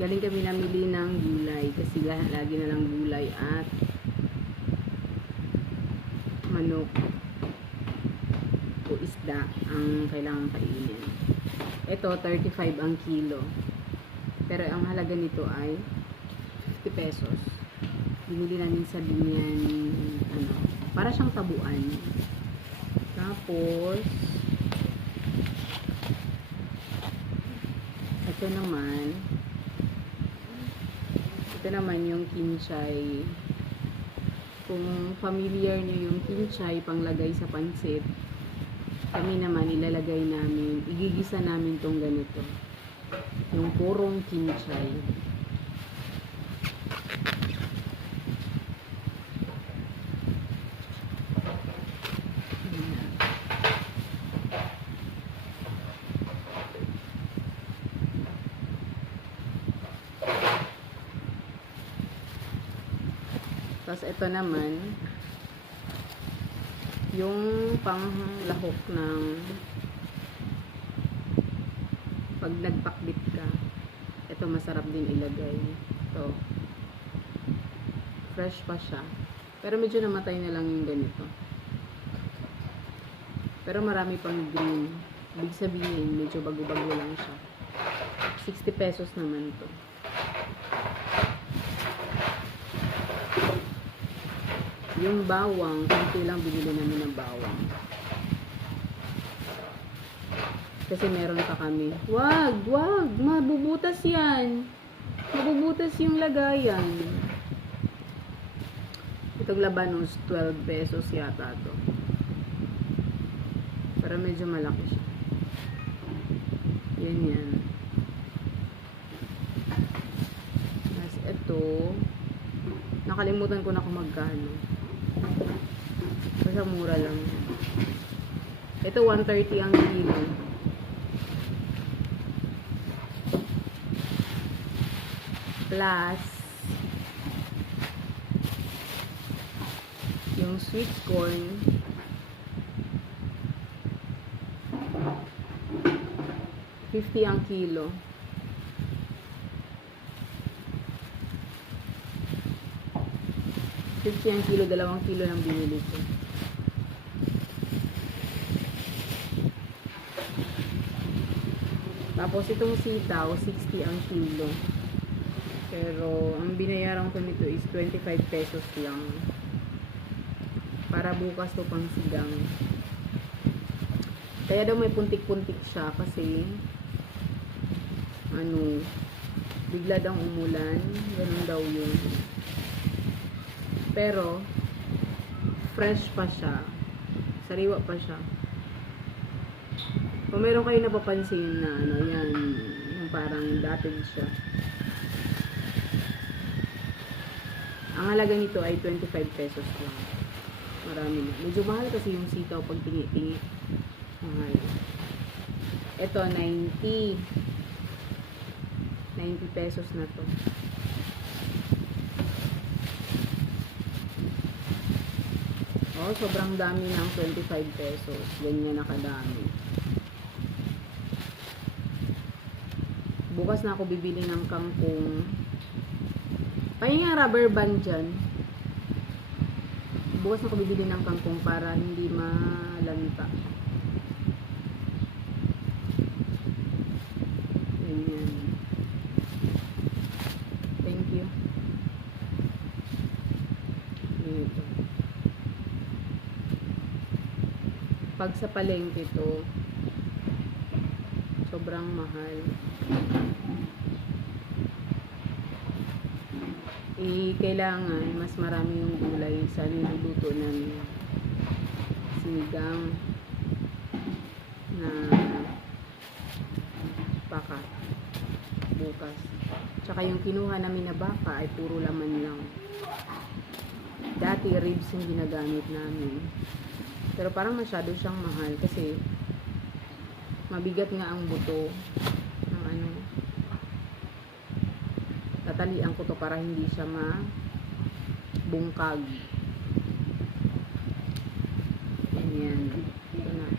Galing kami namili ng gulay kasi lagi na lang gulay at manok o isda ang kailangan kainin. Ito, 35 ang kilo. Pero ang halaga nito ay 50 pesos. Binili namin sa binyan, para siyang tabuan. Tapos, ito naman yung kinchay. Kung familiar niyo yung kinchay, panglagay sa pansit, kami naman ilalagay namin, igigisa namin tong ganito. Yung purong kinchay. Tapos ito naman yung panglahok ng pag nagpakbit ka. Ito masarap din ilagay. Ito. Fresh pa siya. Pero medyo namatay na lang yung ganito. Pero marami pang green. Ibig sabihin, medyo bago-bago lang siya. 60 pesos naman to. Yung bawang, kunti lang binili namin ng bawang. Kasi meron pa kami. Wag! Mabubutas yan. Mabubutas yung lagayan. Itong labanos, 12 pesos yata to. Pero medyo malaki siya. Yan. Tapos ito, nakalimutan ko na kung magkano. Kasi mura lang. Ito 130 ang kilo. Plus yung sweet corn, $50 ang kilo. $50 ang kilo, 2 kilo lang binili ko. Tapos itong sitaw, 60 ang kilo. Pero ang binayaran ko nito is 25 pesos lang. Para bukas to pang sigang. Kaya daw may puntik-puntik siya kasi bigla daw umulan. Ganun daw yun. Pero fresh pa siya. Sariwa pa siya. Kung meron kayo napapansin na yan, yung parang dated siya. Ang halaga nito ay 25 pesos lang. Marami na. Medyo mahal kasi yung sitaw pag tingi-tingi. Mahal. Ito, 90 pesos na to. Oh, sobrang dami ng 25 pesos. Ganyan na kadami. Bukas na ako bibili ng kangkong. Pahinga rubber band dyan. Bukas na ako bibili ng kangkong para hindi malanta. Ganyan. Thank you. Dito. Pag sa palengke to, sobrang mahal. Kailangan mas marami yung gulay sa niluluto ng sinigang na baka bukas. Tsaka yung kinuha namin na baka ay puro laman lang. Dati ribs yung ginagamit namin. Pero parang masyado siyang mahal kasi mabigat nga ang buto ng tatalian ko to para hindi siya mabungkag. Ganyan. Ito na.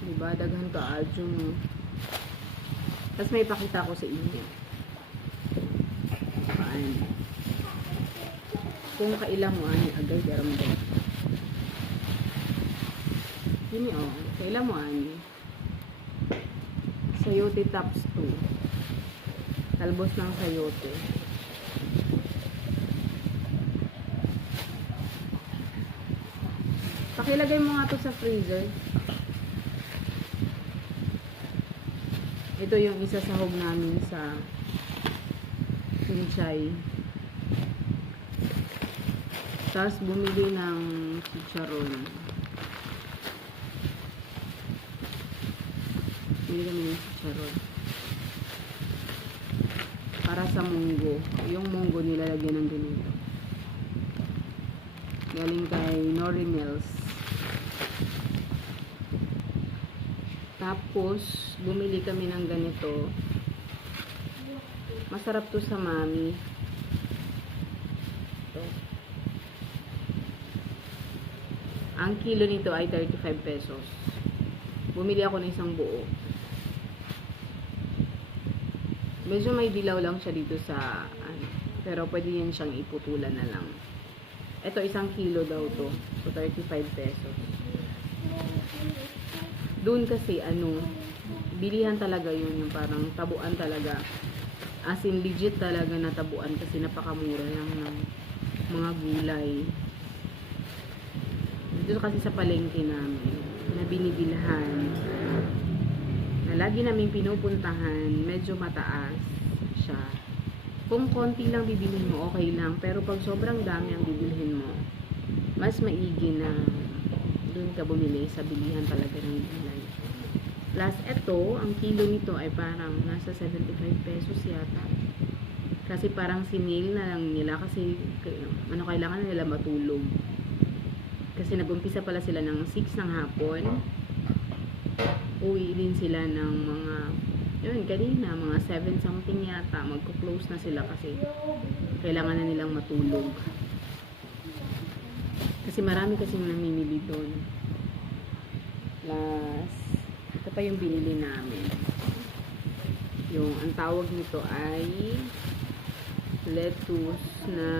Diba? Daghan ka adyo mo. Tapos may pakita ko sa inyo. bilihan. Kung kailan mo ani agay garam do. Yun oh, kailan mo ani. Sayote tops 2. Talbos ng sayote. Pakilagay mo nga to sa freezer. Ito yung isa sa hog namin sa kinchay. Tapos bumili ng chicharon. Bumili kami ng chicharon. Para sa munggo. Yung munggo nilalagyan ng ganito. Galing kay Nori Mills. Tapos, bumili kami ng ganito. Masarap to sa mami. Ito. Ang kilo nito ay 35 pesos. Bumili ako ng isang buo. Medyo may dilaw lang siya dito sa ano, pero pwede yan siyang iputulan na lang. Ito, 1 kilo daw to. So, 35 pesos. Doon kasi, bilihan talaga yun. Yung parang tabuan talaga. As in, legit talaga na tabuan kasi napakamura lang ng mga gulay. Dito kasi sa palengke namin, na binibilhan, na lagi namin pinupuntahan, medyo mataas siya. Kung konti lang bibilhin mo, okay lang. Pero pag sobrang dami ang bibilhin mo, mas maigi na doon ka bumili sa bilihan talaga ng gulay. Plus, ito, ang kilo nito ay parang nasa 75 pesos yata. Kasi parang sinil na lang nila kasi kailangan nila matulog. Kasi nag-umpisa pala sila ng 6 ng hapon. Uwi din sila ng mga yun, kanina, mga 7 something yata, magko-close na sila kasi kailangan na nilang matulog. Kasi marami kasing namimili doon. Plus, ito pa yung binili namin. Yung, ang tawag nito ay lettuce na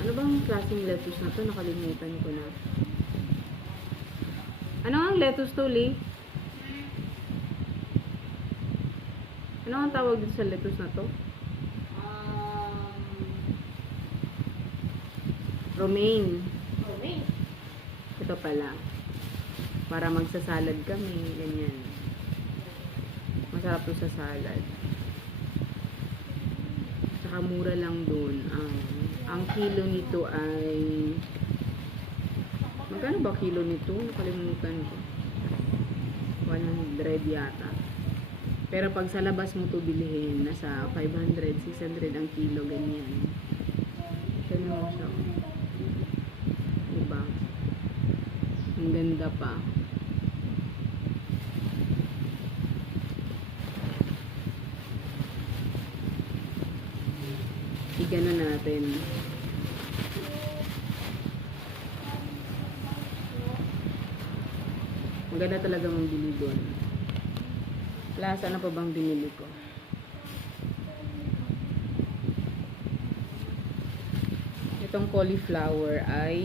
ano bang klaseng lettuce na to? Nakalimutan ko na. Ano ang lettuce to, Lee? Ano ang tawag dito sa lettuce na to? Romaine. Romaine. Ito pala. Para magsasalad kami. Ganyan. Masarap to sa salad. Saka mura lang dun. Ang kilo nito ay magkano ba kilo nito? Nakalimutan ko. 100 yata. Pero pag sa labas mo to bilihin, nasa 500, 600 ang kilo, ganyan. Tignan mo siya. Diba? Ang ganda pa. Igano natin. Maganda talaga mong bili doon. Plus, ano pa bang binili ko? Itong cauliflower ay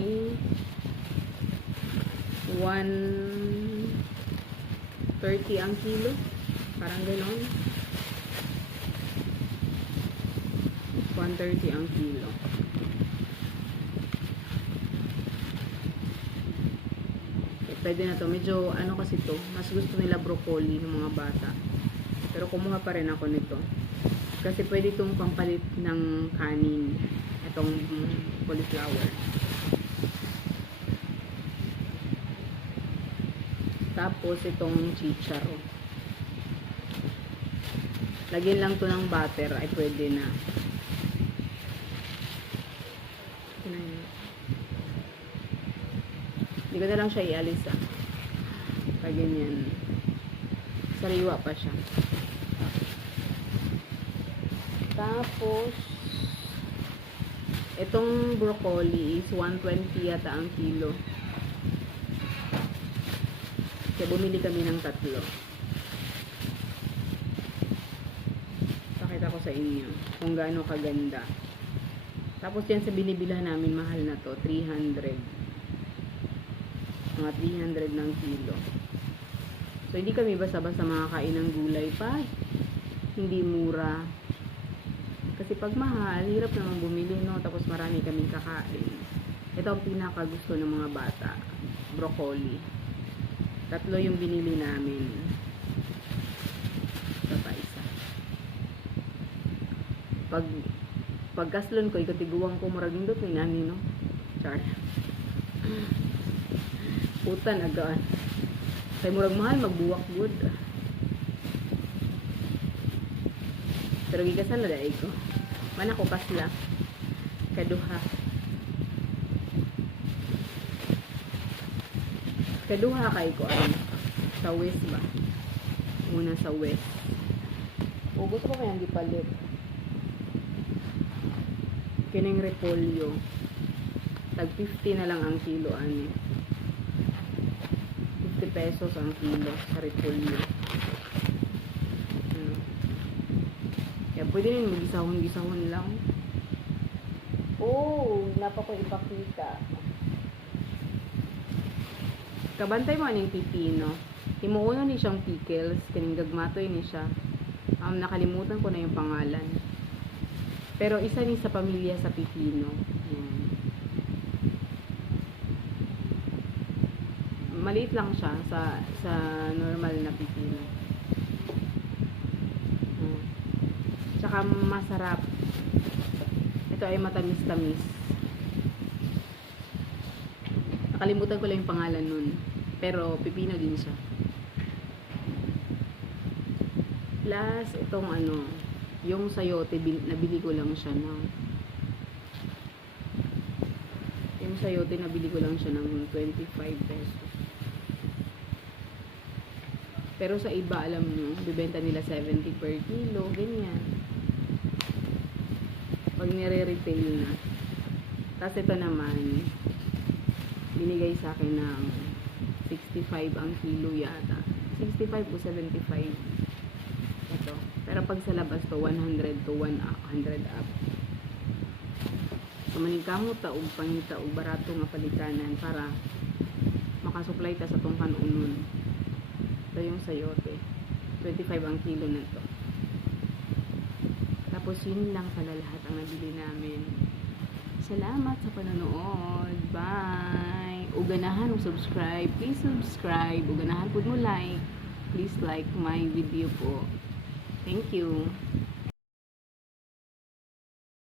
130 ang kilo. Parang gano'n. 130 ang kilo. Pwede na to. Medyo ano kasi to, mas gusto nila broccoli ng mga bata. Pero kumuha pa rin ako nito. Kasi pwede itong pampalit ng kanin. Itong cauliflower. Tapos itong chicharo. Lagyan lang to ng butter ay pwede na. Hindi ko na lang siya ialis pag ganyan. Sariwa pa siya. Tapos itong broccoli is 120 yata ang kilo. Kaya bumili kami ng 3. Pakita ko sa inyo kung gaano kaganda. Tapos yan sa binibilhan namin, mahal na to, 300. Mga 300 ng kilo. So, hindi kami basta-basta makakain ng gulay pa. Hindi mura. Kasi pag mahal, hirap naman bumili, no? Tapos marami kaming kakain. Ito ang pinaka gusto ng mga bata. Broccoli. 3 yung binili namin. Ito pa isa. Pag kaslon ko, ikatiguang ko murag nindot ni nani, no? Char. Putan agaan. Kay murag mahal, magbuwak good. Pero gigasan na dahil ko. Mana ko kasla. Kaduha. Kaduha kay ko ay sa west ba? Una sa west. O gusto ko kayang gipalit. Kining repolyo. Tag 50 na lang ang kilo ani. 50 pesos ang kilo sa repolyo. Kaya pwede rin mag-gisahon lang. Oh, napa ko ipakita. Kabantay mo aning pipino. Himuuno ni siyang pickles. Kining gagmatoy ni siya. Nakalimutan ko na yung pangalan. Pero isa ni sa pamilya sa pipino. Ayan. Maliit lang siya sa normal na pipino. Tsaka masarap. Ito ay matamis-tamis. Nakalimutan ko lang yung pangalan nun. Pero pipino din siya. Plus, itong yung sayote, nabili ko lang siya ng yung sayote, nabili ko lang siya ng 25 pesos. Pero sa iba, alam nyo, bibenta nila 70 per kilo, ganyan. Pag nire-retail na. Tapos ito naman, binigay sa akin ng 65 ang kilo yata. 65 o 75. Ito. Pero pag sa labas to, 100 to 100 up. So, maningkamot ta o pangita o barato nga palitanan para makasupply ta sa tong kanunon. Ito yung sayote. 25 ang kilo na to. Tapos yun lang pala lahat ang nabili namin. Salamat sa panonood. Bye! Uganahan o subscribe. Please subscribe. Uganahan po mo like. Please like my video po. Thank you.